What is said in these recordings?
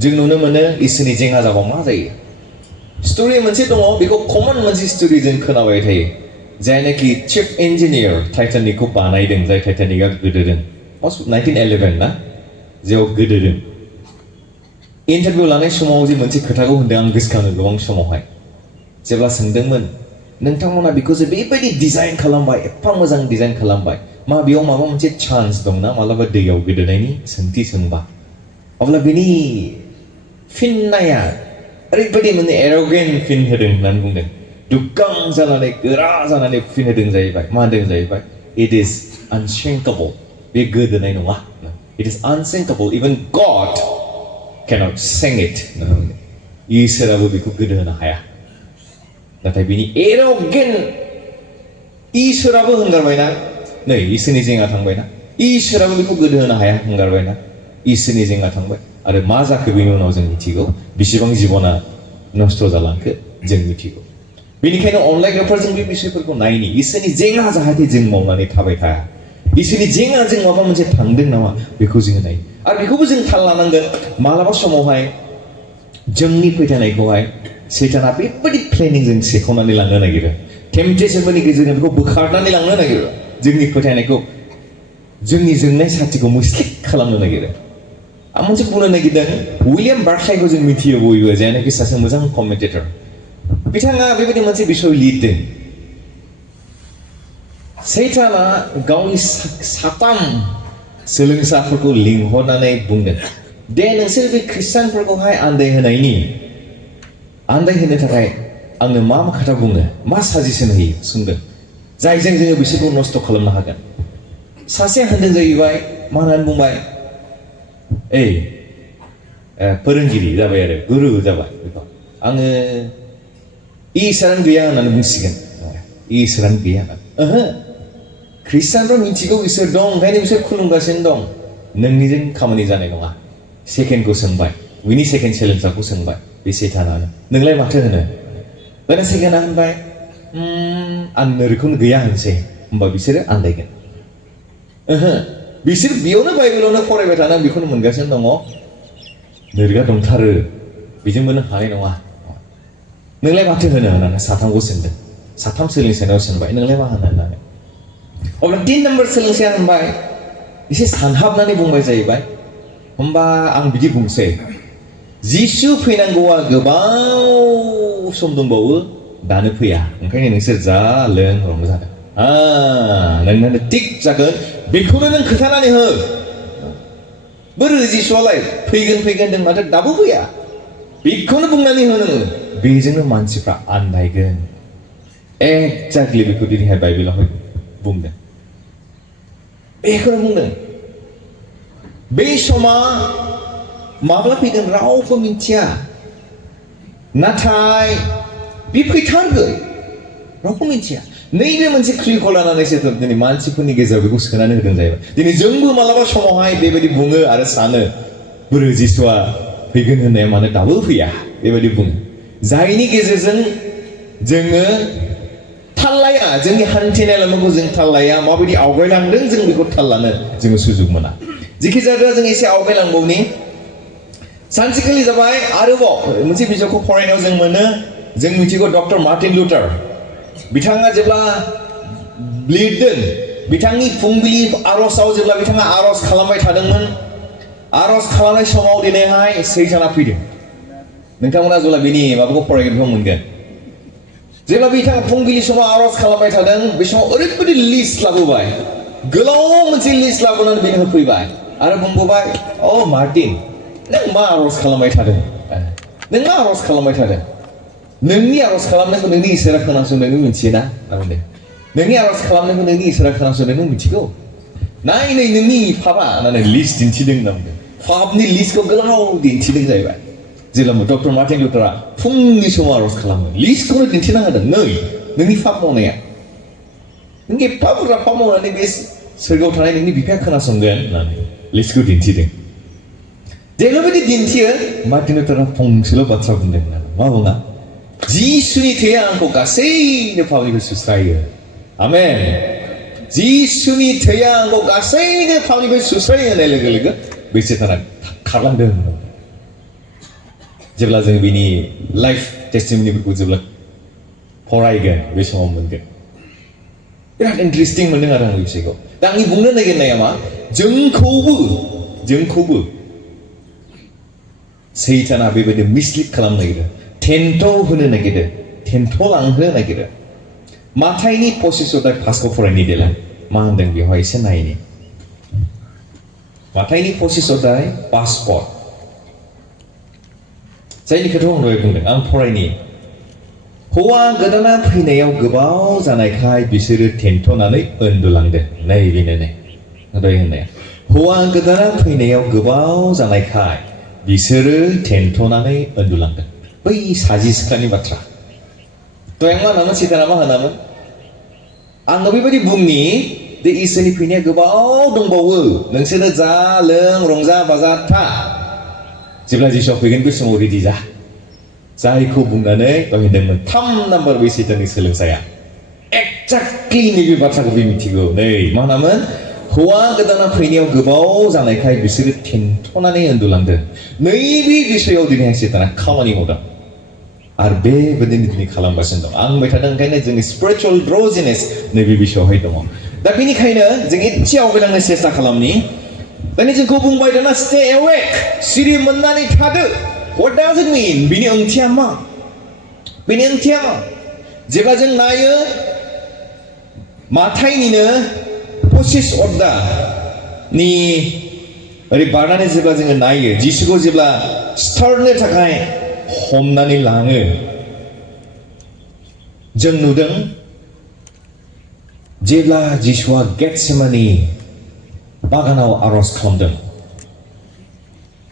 जों नुनो मोनो इसोरनि जेंना जाबा मा जायो स्टोरी मोनसे दङ बेखौ कमन मोनसे स्टोरी जों खोनाबाय थायो जायनाखि चिफ इन्जिनियर टाइटानिकखौ बानायदों जाय टाइटानिकआ गोदोदों 1911 ना जेराव गोदोदों इन्टारभिउ लानाय समाव जे मोनसे खोथाखौ होनदों आं गोसोखाङो गोबां समावहाय जेब्ला सोंदोंमोन नोंथांमोना बेखौ जे बेबायदि डिजाइन खालामबाय एफा मोजां डिजाइन खालामबाय मा बेयाव माबा मोनसे चान्स दंना मालाबा दैयाव गोदोनायनि सोंथि सोंबा अब्ला बिनि फिननाया ओरैबायदि मोनसे एरोगेन्ट फिन होदों होननानै बुंदों दुगां जानानै गोरा जानानै फिन होदों जाहैबाय मा होदों जाहैबाय इट इज अनसिंकेबल बे गोदोनाय नङा इट इज अनसिंकेबल इवन गड cannot sing it इसोराबो बेखौ गोदो होनो हाया नाथाय बिनि एरोगेन्ट इसोराबो होनगारबायना नै इसोरनि जेंना थांबायना इसोराबो बेखौ गोदो होनो हाया होनगारबायना इसोरनि जेंना थांबाय आरो मा जाखो बेनि उनाव जों मिथिगौ बेसेबां जिबना नष्ट जालांखो जों मिथिगौ बेनिखायनो अनलायग्राफोरजों बे बिषयफोरखौ नायनि इसोरनि जेंना जाहाथे जों मावनानै थाबाय थाया इसोरनि जेंना जों माबा मोनसे थांदों नामा बेखौ जों नायो आरो बेखौबो जों थाल लानांगोन मालाबा समावहाय जोंनि फोथायनायखौहाय सैताना बेबायदि प्लेनिंजों सेख'नानै लांनो नागिरो टेम्पटेशनफोरनि गेजेरजों बेखौ बोखारनानै लांनो नागिरो जोंनि फोथायनायखौ जोंनि जोंनाय साथिखौ मुस्लिक खालामनो नागिरो आं मोनसे बुंनो नागिरदों उइलियाम बार्कलेखौ जों मिथियो बयबो जायनाखि सासे मोजां कमेन्टेटर बिथाङा बेबायदि मोनसे बिषय लिरदों सैताना गावनि साथाम सोलोंसाफोरखौ लिंहरनानै बुंदों दे नोंसोर बे ख्रिस्टानफोरखौहाय आन्दायहोनो थाखाय आंनो मा खोथा बुङो मा साजेसन होयो सोंदों जायजों जोङो बिसोरखौ नष्ट खालामनो हागोन सासेया होनदों जाहैबाय मा होननानै बुंबाय फोरोंगिरि जाबाय आरो गुरु जाबाय बेखौ आङो इसोरानो गैया होननानै बुंसिगोन इसोरानो गैया ओहो ख्रिस्टानफ्रा मिथिगौ इसोर दं ओंखायनो बिसोर खुलुमगासिनो दं नोंनिजों खामानि जानाय नङा सेकेन्डखौ सोंबाय बिनि सेकेन्ड सोलोंसाखौ सोंबाय बे सैतानानो नोंलाय माथो होनो दाना सेकेन्डआ होनबाय आं नोरखौनो गैया होनसै होमबा बिसोरो आन्दायगोन ओहो बिसोर बेयावनो बाइबेलावनो फरायबाय थानानै बेखौनो मोनगासिनो दङ नोरगा दंथारो बेजोंबो नों हानाय नङा नोंलाय माथो होनो होननानै साथामखौ सोंदों साथाम सोलोंसानाव सोंबाय नोंलाय मा होनो होननानै अब्ला 3 नम्बर सोलोंसाया होनबाय एसे सानहाबनानै बुंबाय जाहैबाय होमबा आं बिदि बुंसै जिसु फैनांगौआ गोबाव सम दंबावो दानो फैया ओंखायनो नोंसोर जा लों रंजादों नोंनानो थिग जागोन बेखौनो नों खोथानानै हो बोरो जिसुआलाय फैगोन होनदों माथो दाबो फैया बेखौनो बुंनानै हो नोङो बेजोंनो मानसिफ्रा आन्दायगोन एक्जाक्टलि बेखौ दिनैहाय बाइबेलावहाय बुंदों बेखौनो बुंदों बे समा माब्ला फैगोन रावबो मिथिया नाथाय बे फैथारगोन रावबो मिथिया नैबे मोनसे क्रिखौ लानानैसो दिनै मानसिफोरनि गेजेराव बेखौ सोनानै होदों जाहैबाय दिनै जोंबो मालाबा समावहाय बेबायदि बुङो आरो सानो बोरो जिसुआ फैगोन होननाया मानो दाबो फैया बेबायदि बुङो जायनि गेजेरजों जोङो थाल लाया जोंनि हान्थिनाय लामाखौ जों थाल लाया माबायदि आवगायलांदों जों बेखौ थाल लानो जोङो सुजुग मोना जेखि जाया जों एसे आवगायलांबावनि सानसेखालि जाबाय आरोबाव मोनसे बिजाबखौ फरायनायाव जों मोनो जों मिथिगौ डक्टर मार्टिन लुथार बिथाङा जेब्ला लिरदों बिथांनि फुंबिलि आर'जआव जेब्ला बिथाङा आर'ज खालामबाय थादोंमोन आर'ज खालामनाय समाव दिनैहाय सैताना फैदों नोंथांमोना जेब्ला बिनि माबाखौ फरायगोनखौ मोनगोन जेब्ला बिथाङा फुंबिलि समाव आर'ज खालामबाय थादों बे समाव ओरैबायदि लिस्ट लाबोबाय गोलाव मोनसे लिस्ट लाबोनानै बेनो होफैबाय आरो बुंबोबाय मार्टिन नों मा आर'ज खालामबाय थादों नों मा आर'ज खालामबाय थादों नोंनि आर'ज खालामनायखौ नोंनि इसोरा खोनासंदों नों मिथियोना बुंदों नोंनि आर'ज खालामनायखौ नोंनि इसोरा खोनासंदों नों मिथिगौ नाय नै नोंनि पापा होननानै लिस्ट दिन्थिदों होनना बुंदों पापनि लिस्टखौ गोलाव दिन्थिदों जाहैबाय जेब्ला डक्टर मार्टिन लुथारा फुंनि समाव आर'ज खालामो लिस्टखौनो दिन्थिना होदों नै नोंनि पाप मावनाया नों एफा बुरजा पाप मावनानै बे सोरगोआव थानाय नोंनि बिफाया खोनासंगोन होननानै लिस्टखौ दिन्थिदों जेब्लाबायदि दिन्थियो मार्टिन लुथारा फंसेल' बाथ्रा बुंदों होननानै मा बुङा जिसुनि थैया आंखौ गासैनो पापनिफ्राय सुस्रायो आमेन जिसुनि थैया आंखौ गासैनो पापनिफ्राय सुस्रायो होननाय लोगो लोगो बे सैताना खारलांदों जेब्ला जों बिनि लाइफ टेस्टिमनिफोरखौ जेब्ला फरायगोन बे समाव मोनगोन बिराद इन्टारेस्टिं मोनदों आरो आं बिसोरखौ दा आंनि बुंनो नागिरनाया मा जोंखौबो सैताना बेबायदि मिसलिड खालामनो नागिरो टेन्ट होनो नागिरो टेन्ट लांहोनो नागिरो माथाइनि पसिसदाय फार्स्टखौ फरायनि देला मा होनदों बेवहाय एसे नायनि माथाइनि पसिसदाय पासपर्ट जायनि खोथाखौ आं दहाय बुंदों आं फरायनि हौवा गोदाना फैनायाव गोबाव जानायखाय बिसोरो टेन्टनानै उन्दुलांदों नै बेनो नै दहाय होननाया हौवा गोदाना फैनायाव गोबाव जानायखाय बिसोरो टेन्टनानै उन्दुलांदों बै साजि सिख्लानि बाथ्रा दहाय मा होनामोन सैताना मा होनामोन आङो बेबायदि बुंनि दे इसोरनि फैनाया गोबाव दंबावो नोंसोरो जा लों रंजा बाजा था जेब्ला जिसुआ फैगोन बे समाव रेडि जा जायखौ बुंनानै दहाय होनदोंमोन 3 नाम्बार बै सैताननि सोलोंसाया एक्जाक्टलि नैबे बाथ्राखौ बे मिथिगौ नै मा होनामोन हौवा गोदाना फैनायाव गोबाव जानायखाय बिसोरो टेन्टनानै उन्दुलांदों नैबे बिषयाव दिनैहाय सैताना खामानि मावदों आरो बेबायदिनो दिनै खालामगासिनो दं आं बुंबाय थादों ओंखायनो जोंनि स्पिरिचुवेल ड्रजिनेस नैबे बिषयावहाय दङ दा बेनिखायनो जों एसे आवगायलांनो सेस्था खालामनि दानि जोंखौ बुंबाय दाना स्टे एवेक सिरि मोननानै थादो what does it mean बिनि ओंथिया मा जेब्ला जों नायो माथाइनिनो 25 अध्यायनि ओरै बारनानै जेब्ला जोङो नायो जिसुखौ जेब्ला स्टार्टनो थाखाय हमनानै लाङो जों नुदों जेब्ला जिसुआ गेटसेमानि बागानाव आरज खालामदों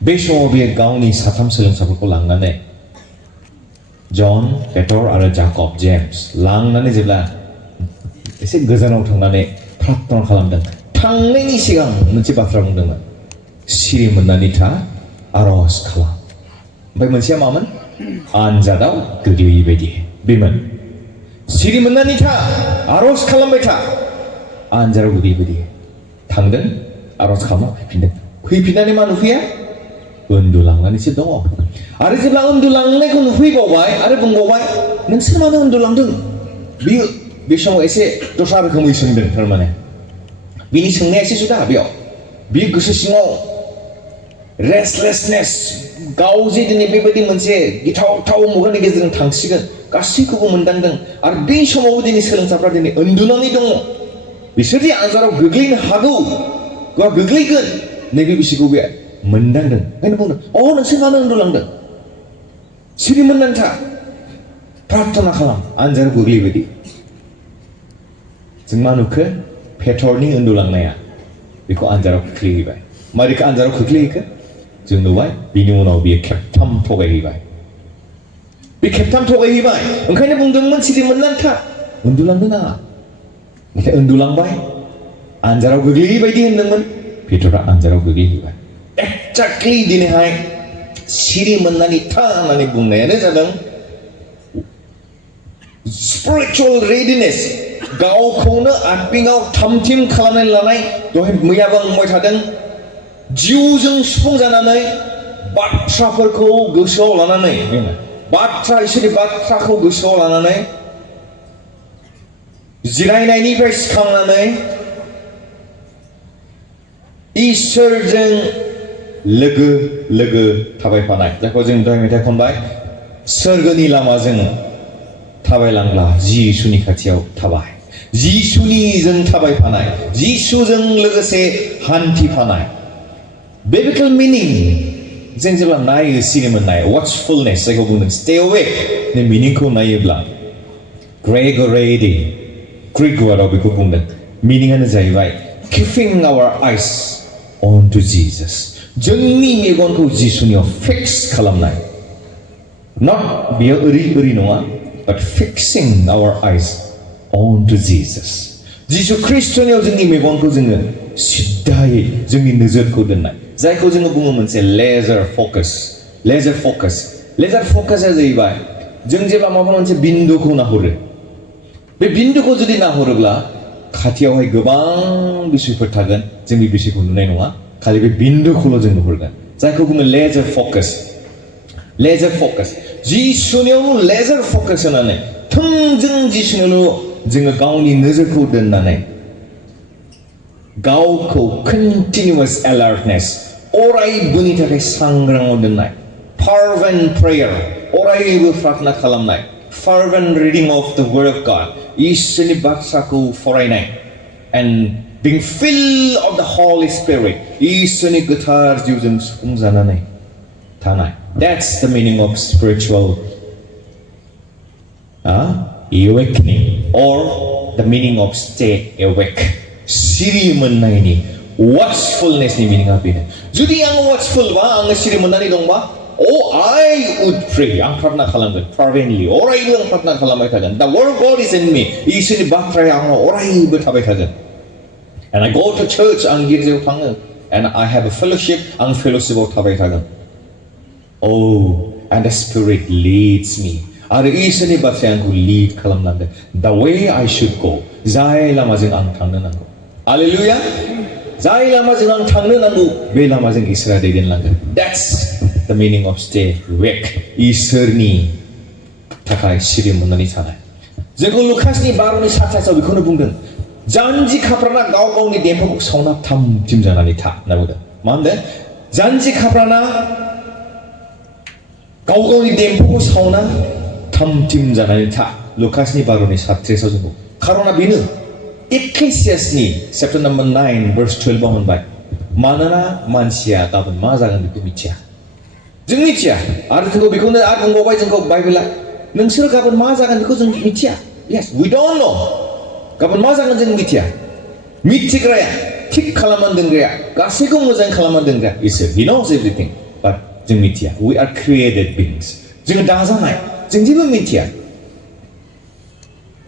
बे समाव बियो गावनि 3 सोलोंसाफोरखौ लांनानै जन पेटर आरो जाकब जेम्स लांनानै जेब्ला एसे गोजानाव थांनानै प्रार्थना खालामदों थांनायनि सिगां मोनसे बाथ्रा बुंदोंमोन सिरि मोननानै था आरज खालाम ओमफ्राय मोनसेया मामोन आनजादाव गोग्लैयै बायदि बेमोन सिरि मोननानै था आरज खालामबाय था आनजादाव गोग्लैयै बायदि थांदों आरज खालामना फैफिननानै मा नुफैया उन्दुलांनानैसो दङ आरो जेब्ला उन्दुलांनायखौ नुफैबावबाय आरो बुंबावबाय नोंसोर मानो उन्दुलांदों बियो बे समाव एसे दस्रा रोखोमै सोंदों थारमाने बिनि सोंनाया एसे जुदा बेयाव बियो गोसो सिङाव रेस्टलेसनेस गाव जे दिनै बेबायदि मोनसे गिथावथाव मुगानि गेजेरजों थांसिगोन गासैखौबो मोनदांदों आरो बे समावबो दिनै सोलोंसाफ्रा दिनै उन्दुनानै दङ बिसोर जे आनजादाव गोग्लैनो हागौ बा गोग्लैगोन नैबे बिसोरखौ बे मोनदांदों ओंखायनो बुंदों नोंसोर मानो उन्दुलांदों सिरि मोननानै था प्रार्थना खालाम आनजादाव गोग्लैबायदि जों मा नुखो पेटरनि उन्दुलांनाया बेखौ आनजादाव खोख्लैहैबाय मारैखौ आनजादाव खोख्लैहैखो जों नुबाय बिनि उनाव बियो खेबथाम थगायहैबाय बे खेबथाम थगायहैबाय ओंखायनो बुंदोंमोन सिरि मोननानै था उन्दुलांनो नाङा नाथाय उन्दुलांबाय आनजादाव गोग्लैयै बायदि होनदोंमोन पेटरा आनजादाव गोग्लैहैबाय एक्जाक्टलि दिनैहाय सिरि मोननानै था होननानै बुंनायानो जादों स्पिरिचुवेल रेडिनेस गावखौनो आत्मिकआव थामथिम खालामनानै लानाय दहाय मैयाबो आं बुंबाय थादों जिउजों सुफुंजानानै बाथ्राफोरखौ गोसोआव लानानै इसोरनि बाथ्राखौ गोसोआव लानानै जिरायनायनिफ्राय सिखांनानै इसोरजों लोगो थाबायफानाय जायखौ जों दहाय मेथाइ खनबाय सोरगोनि लामाजों थाबायलांब्ला जिसुनि खाथियाव थाबाय जिसुनिजों थाबायफानाय जिसुजों लोगोसे हान्थिफानाय बिब्लिकेल मिनिं जों जेब्ला नायो सिरि मोननाय वाचफुलनेस जायखौ बुंदों स्टे अवेक नि मिनिंखौ नायोब्ला ग्रेगरेडि ग्रीक वार्डआव बेखौ बुंदों मिनिंआनो जाहैबाय कीपिं आवर आइज अन टु जीसास जोंनि मेगनखौ जिसुनियाव फिक्स खालामनाय नट बियो ओरै नङा but fixing our eyes on to Jesus जिसु ख्रिस्टनियाव जोंनि मेगनखौ जोङो सिद्धायै जोंनि नोजोरखौ दोननाय जायखौ जोङो बुङो मोनसे लेजार फकासआ जाहैबाय जों जेब्ला माबा मोनसे बिन्दुखौ नाहरो बे बिन्दुखौ जुदि नाहरोब्ला खाथियावहाय गोबां बिसयफोर थागोन जों बे बिसयखौ नुनाय नङा खालि बे बिन्दुखौल' जों नुहुरगोन जायखौ बुङो लेजार फकास लेजार फकास जिसुनियावनो लेजार फकास होनानै थोंजों जिसुनियावनो जोङो गावनि नोजोरखौ दोननानै गावखौ कन्टिनिउअस एलार्टनेस अरायबोनि थाखाय सांग्राङाव दोननाय fervent prayer अरायबो प्रार्थना खालामनाय fervent reading of the word of God इसोरनि बाथ्राखौ फरायनाय and being filled of the Holy Spirit इसोरनि गोथार जिउजों सुफुंजानानै थानाय that's the meaning of spiritual awakening or the meaning of stay awake सिरि मोननायनि watchfulness नि meaning आ बेनो जुदि आं watchful बा आं सिरि मोननानै दंबा oh I would pray आं प्रार्थना खालामगोन fervently अरायबो आं प्रार्थना खालामबाय थागोन the word of God is in me इसोरनि बाथ्राया आंनाव अरायबो थाबाय थागोन and I go to church आं गिर्जायाव थाङो and I have a fellowship आं fellowship आव थाबाय थागोन oh and the Spirit leads me आरो इसोरनि बाथ्राया आंखौ lead खालामलांगोन the way I should go जाय लामाजों आं थांनो नांगौ हालेलुया जाय लामाजों आं थांनो नांगौ बे लामाजों इसोरा दैदेनलांगोन that's the meaning of stay awake इसोरनि थाखाय सिरि मोननानै थानाय जोंखौ लुकासनि 12:27 आव बेखौनो बुंदों जानजि खाफ्राना गाव गावनि देमखौ सावना थाम थिम जानानै था होनना बुंदों मा होनदों जानजि खाफ्राना गाव गावनि देमखौ सावना थाम थिम जानानै था लुकासनि 12:37 आव जोंखौ खारना बेनो Ecclesiastes chapter number 9 verse 12 आव होनबाय मानोना मानसिया गाबोन मा जागोन बेखौ मिथिया जों मिथिया आरो जोंखौ बेखौनो आरो बुंबावबाय जोंखौ बाइबेला नोंसोर गाबोन मा जागोन बेखौ जों मिथिया yes we don't know गाबोन मा जागोन जों मिथिया मिथिग्राया थिग खालामनानै दोनग्राया गासैखौ मोजां खालामनानै दोनग्राया इसोर he knows everything but जों मिथिया we are created beings जों दाजानाय जों जेबो मिथिया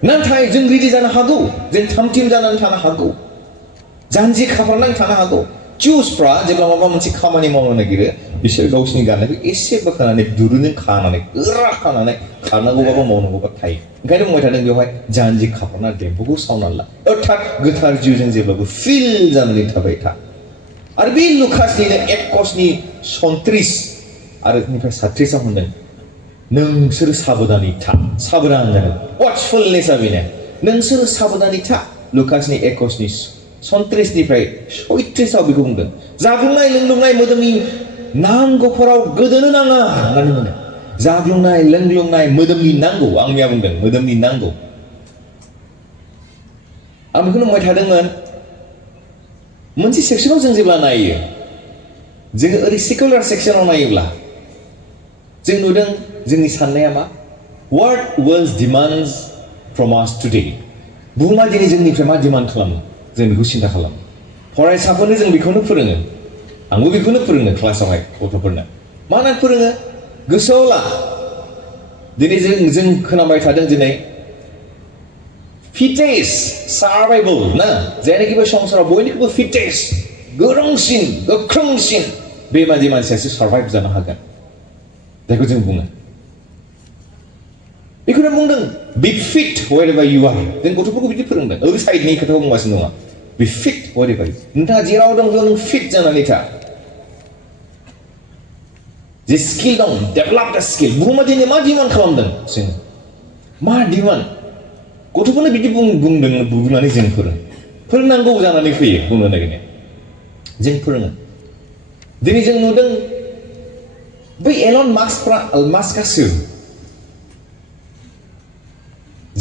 नाथाय जों रेडि जानो हागौ जों थामथिम जानानै थानो हागौ जानजि खाफ्रानानै थानो हागौ जिउसफ्रा जेब्ला माबा मोनसे खामानि मावनो नागिरो बिसोर गावसिनि गाननायखौ एसे बोखानानै दुरुंजों खानानै गोरा खानानै खारनांगौबाबो मावनांगौबा थायो ओंखायनो बुंबाय थादों बेवहाय जानजि खाफ्राना देमखौ सावनानै ला अर्थात गोथार जिउजों जेब्लाबो फिल जानानै थाबाय था आरो बे लुकासनिनो 1:37 आरो निफ्राय 37 आव होनदों नोंसोर साबधानै था साबधान जागोन watchfulness-आ बेनो नोंसोर साबधानै था लुकासनि 1:37 निफ्राय 37 आव बेखौ बुंदों जाग्लुंनाय लोंग्लुंनाय मोदोमनि नांगौफोराव गोदोनो नाङा होननानै बुंदों जाग्लुंनाय लोंग्लुंनाय मोदोमनि नांगौ आं मैया बुंदों मोदोमनि नांगौ आं बेखौनो बुंबाय थादोंमोन मोनसे सेक्सनाव जों जेब्ला नायो जोङो ओरै सेकुलार सेक्सनाव नायोब्ला जों नुदों जोंनि साननाया मा what world demands from us today बुहुमा दिनै जोंनिफ्राय मा डिमान्ड खालामो जों बेखौ सिन्था खालामो फरायसाफोरनो जों बेखौनो फोरोङो आंबो बेखौनो फोरोङो क्लासावहाय गथ'फोरनो मा होननानै फोरोङो गोसोआव ला दिनै जों खोनाबाय थादों दिनै फिटेस्ट सार्भाइभल ना जायनाखि बे संसाराव बयनिख्रुइबो फिटेस्ट गोरोंसिन गोख्रोंसिन बेबादि मानसियासो सार्भाइभ जानो हागोन जायखौ जों बुङो बेखौनो बुंदों बी फिट wherever you are जों गथ'फोरखौ बिदि फोरोंदों ओरै साइडनि खोथाखौ बुंगासिनो दङ बी फिट wherever नोंथाङा जेराव दं बेयाव नों फिट जानानै था जे स्किल दं डेभेलप द स्किल बुहुमा दिनै मा डिमान्ड खालामदों जोङो मा डिमान्ड गथ'फोरनो बिदि बुंदों बुंनानै जों फोरोंनांगौ जानानै फैयो बुंनो नागिरनाय जों फोरोङो दिनै जों नुदों बै एलन मास्कआ सोर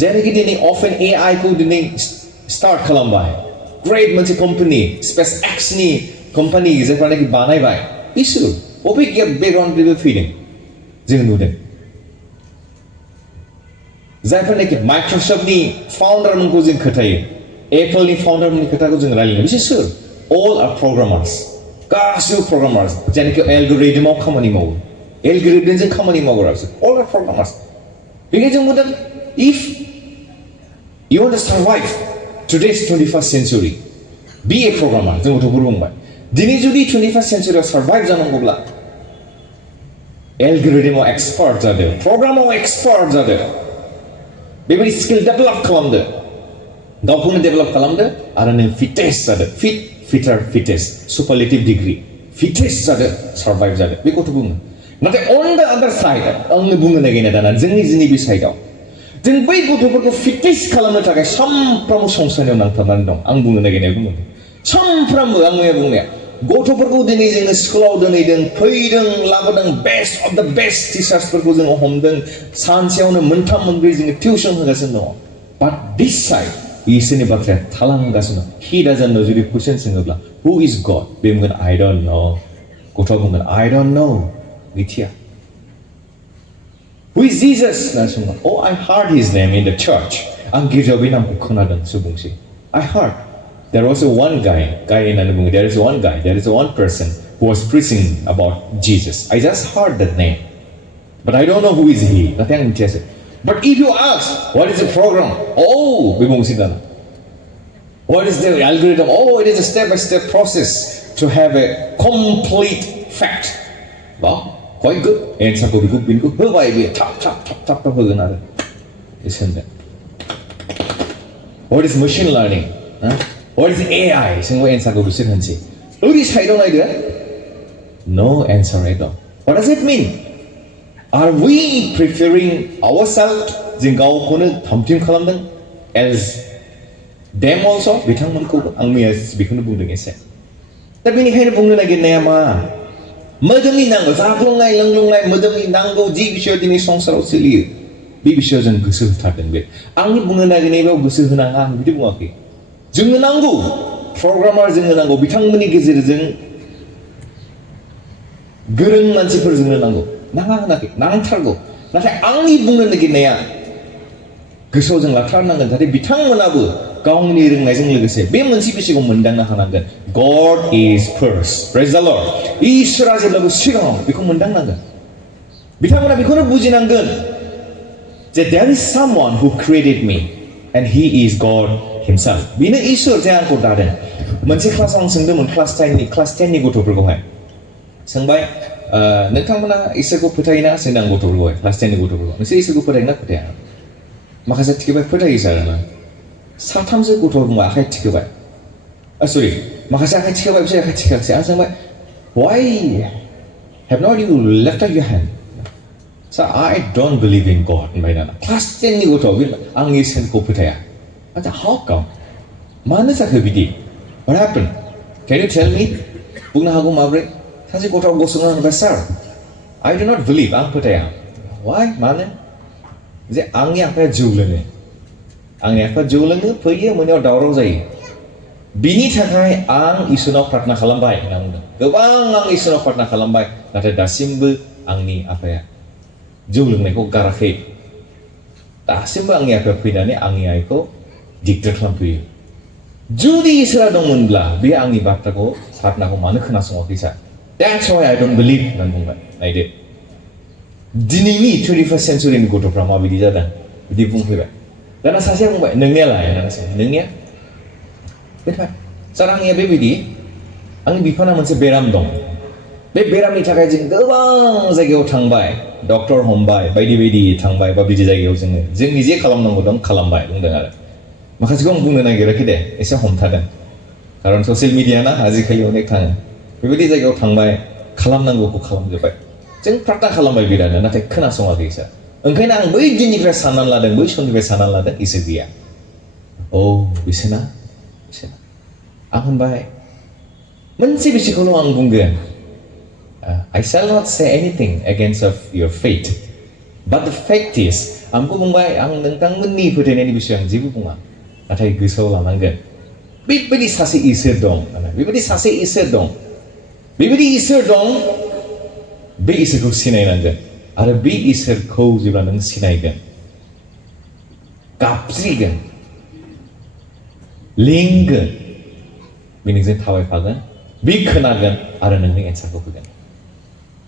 जायनाखि दिनै अपेन AI खौ दिनै स्टार्ट खालामबाय ग्रेट मोनसे कम्पानि स्पेस एक्सनि कम्पानि जायफ्रानाखि बानायबाय बिसोर बबे बेकग्राउन्डनिफ्राय फैदों जों नुदों जायफोरनाखि माइक्रसफ्टनि फाउन्डारमोनखौ जों खोथायो एपलनि फाउन्डारमोननि खोथाखौ जों रायलायो बिसोर सोर अल आर प्रग्रामार्स गासिबो प्रग्रामार्स जायनाखि एलगरिदमाव खामानि मावो एलगरिदमजों खामानि मावग्रा अल आर प्रग्रामार्स बेखायनो जों बुंदों if you want to survive today's 21st century be a programmer जों गथ'फोर बुंबाय दिनै जुदि 21st century सार्भाइभ जानांगौब्ला एलगरिदमाव एक्सपार्ट जादों प्रग्रामाव एक्सपार्ट जादों बेबायदि स्किल डेभेलप खालामदो गावखौनो डेभेलप खालामदो आरो नों फिटेस्ट जादों फिटार फिटेस्ट सुपारलेटिभ डिग्री फिटेस्ट जादों सार्भाइभ जादों बे गथ' बुङो नाथाय on the other side आंनो बुंनो नागिरनाय दाना जोंनि बे साइडआव जों बै गथ'फोरखौ फिटनेस खालामनो थाखाय सानफ्रामबो संसाराव नांथाबनानै दं आं बुंनो नागिरनाया बुंदों सानफ्रामबो आं बुंनाया गथ'फोरखौ दिनै जोङो स्कुलाव दोनहैदों फैदों लाबोदों बेस्ट अफ द बेस्ट टिचार्सफोरखौ जोङो हमदों सानसेयावनो मोनथाम मोनब्रै जोङो टिउसन होगासिनो दङ बाट दिस साइड इसोरनि बाथ्राया थालांगासिनो हि डाजन्ट नो जुदि कुइसन सोङोब्ला हु इज गड बे बुंगोन आइ डन्ट नो गथ'आ बुंगोन आइ डन्ट नो मिथिया Who is Jesus? Oh, I heard his name in the church. Ang गिर्जायाव बे नामखौ खोनादों सुबुंसै. I heard there was one guy होननानै बुङो there is one person who was preaching about Jesus. I just heard that name, but I don't know who is he. नाथाय आं मिथियासै. But if you ask, what is the program? Oh, बे बुंसै दाना. What is the algorithm? Oh, it is a step-by-step process to have a complete fact. Well, quite good. Answer ko bigo bingo. Hoy be tap hogan ara. Isn't that? What is machine learning? What is AI? Sing answer ko bisin hansi. Uri side on idea? No answer at all. What does it mean? Are we preferring ourselves jinggaw kono thamtim khalamdang as them also? Bitangmanko ang miya bikunu bungdang ese. Da beनिखायनो बुंनो नागिरनाया मा मोदोमनि नांगौ जाग्लुंनाय लोंग्लुंनाय मोदोमनि नांगौ जि बिषयाव दिनै संसाराव सोलियो बे बिषयाव जों गोसो होथारदों बे आंनि बुंनो नागिरनायाव गोसो होनाङा आं बिदि बुङाखै जोंनो नांगौ प्रग्रामार जोंनो नांगौ बिथांमोननि गेजेरजों गोरों मानसिफोर जोंनो नांगौ नाङा होनाखै नांथारगौ नाथाय आंनि बुंनो नागिरनाया गोसोआव जों लाथारनांगोन जाहाथे बिथांमोनाबो गावनि रोंनायजों लोगोसे बे मोनसे बिषयखौ मोनदांनो हानांगोन God is first praise the Lord इसोरा जेब्लाबो सिगाङाव बेखौ मोनदांनांगोन बिथांमोना बेखौनो बुजिनांगोन जे there is someone who created me and he is God himself बेनो इसोर जे आंखौ दादों मोनसे क्लास आं सोंदोंमोन क्लास 10 नि गथ'फोरखौहाय सोंबाय नोंथांमोना इसोरखौ फोथायोना सोंदां गथ'फोरखौहाय क्लास 10 नि गथ'फोरखौ नोंसोर इसोरखौ फोथायोना फोथाया माखासे थिखोबाय फोथायो सारना साथामसो गथ' बुंबाय आखाइ थिखोबाय सरि माखासे आखाइ थिखोबाय बिसोर आखाइ थिखायाखै आं सोंबाय why have not you lifted your hand so I don't believe in God होनबाय दाना क्लास 10 नि गथ' आं इसोरखौ फोथाया आच्छा how come मानो जाखो बिदि what happened can you tell me बुंनो हागौ माब्रै सासे गथ'आ गसंना होनबाय sir I do not believe आं फोथाया why मानो जे आंनि आफाया जौ लोङो आंनि आफाया जौ लोङो फैयो मोनायाव दावराव जायो बिनि थाखाय आं इसोरनाव प्रार्थना खालामबाय होनना बुंदों गोबां आं इसोरनाव प्रार्थना खालामबाय नाथाय दासिमबो आंनि आफाया जौ लोंनायखौ गाराखै दासिमबो आंनि आफाया फैनानै आंनि आइखौ दिगदार खालामफैयो जुदि इसोरा दंमोनब्ला बे आंनि बाथ्राखौ प्रार्थनाखौ मानो खोनासङाखै सार that's why I don't believe होनना बुंबाय नायदो दिनैनि 21st सेन्चुरिनि गथ'फ्रा माबायदि जादों बिदि बुंफैबाय दाना सासेया बुंबाय नोंनियालाय होननानै सोंबाय नोंनिया सार आंनिया बेबायदि आंनि बिफाना मोनसे बेराम दं बे बेरामनि थाखाय जों गोबां जायगायाव थांबाय डक्टर हमबाय बायदि बायदि थांबाय बा बिदि जायगायाव जोंनि जे खालामनांगौ दं खालामबाय बुंदों आरो माखासेखौ आं बुंनो नागिराखै दे एसे हमथादों खारन ससियेल मिडिया ना आजिखालि अनेक थाङो बेबायदि जायगायाव थांबाय खालामनांगौखौ खालामजोब्बाय जों प्रार्थना खालामबाय बिरादनो नाथाय खोनासङाखै सार ओंखायनो आं बै दिननिफ्राय साननानै लादों बै समनिफ्राय साननानै लादों इसोर गैया बिसोरना आं होनबाय मोनसे बिषयखौल' आं बुंगोन I shall not say anything against of your faith but the fact is आंबो बुंबाय आं नोंथांमोननि फोथायनायनि बिषय आं जेबो बुङा नाथाय गोसोआव लानांगोन बेबायदि सासे इसोर दं बेबायदि सासे इसोर दं बेबायदि इसोर दं बे इसोरखौ सिनायनांगोन आरो बे इसोरखौ जेब्ला नों सिनायगोन गाबज्रिगोन लिंगोन बे नोंजों थाबायफागोन बे खोनागोन आरो नोंनि एन्सारखौ होगोन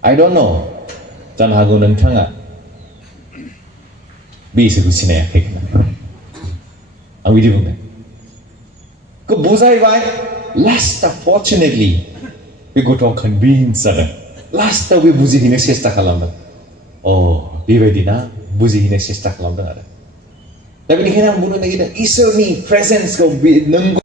I don't know जानो हागौ नोंथाङा बे इसोरखौ सिनायाखै आं बिदि बुंदों बुजायबाय लास्टआव फर्चुनेटलि बे गथ'आ कनभिन्स जादों लास्टआव बे बुजिहैनो सेस्था खालामदों बेबायदि ना बुजिहैनो सेस्था खालामदों आरो दा बेनिखायनो आं बुंनो नागिरदों इसोरनि प्रेजेन्सखौ नों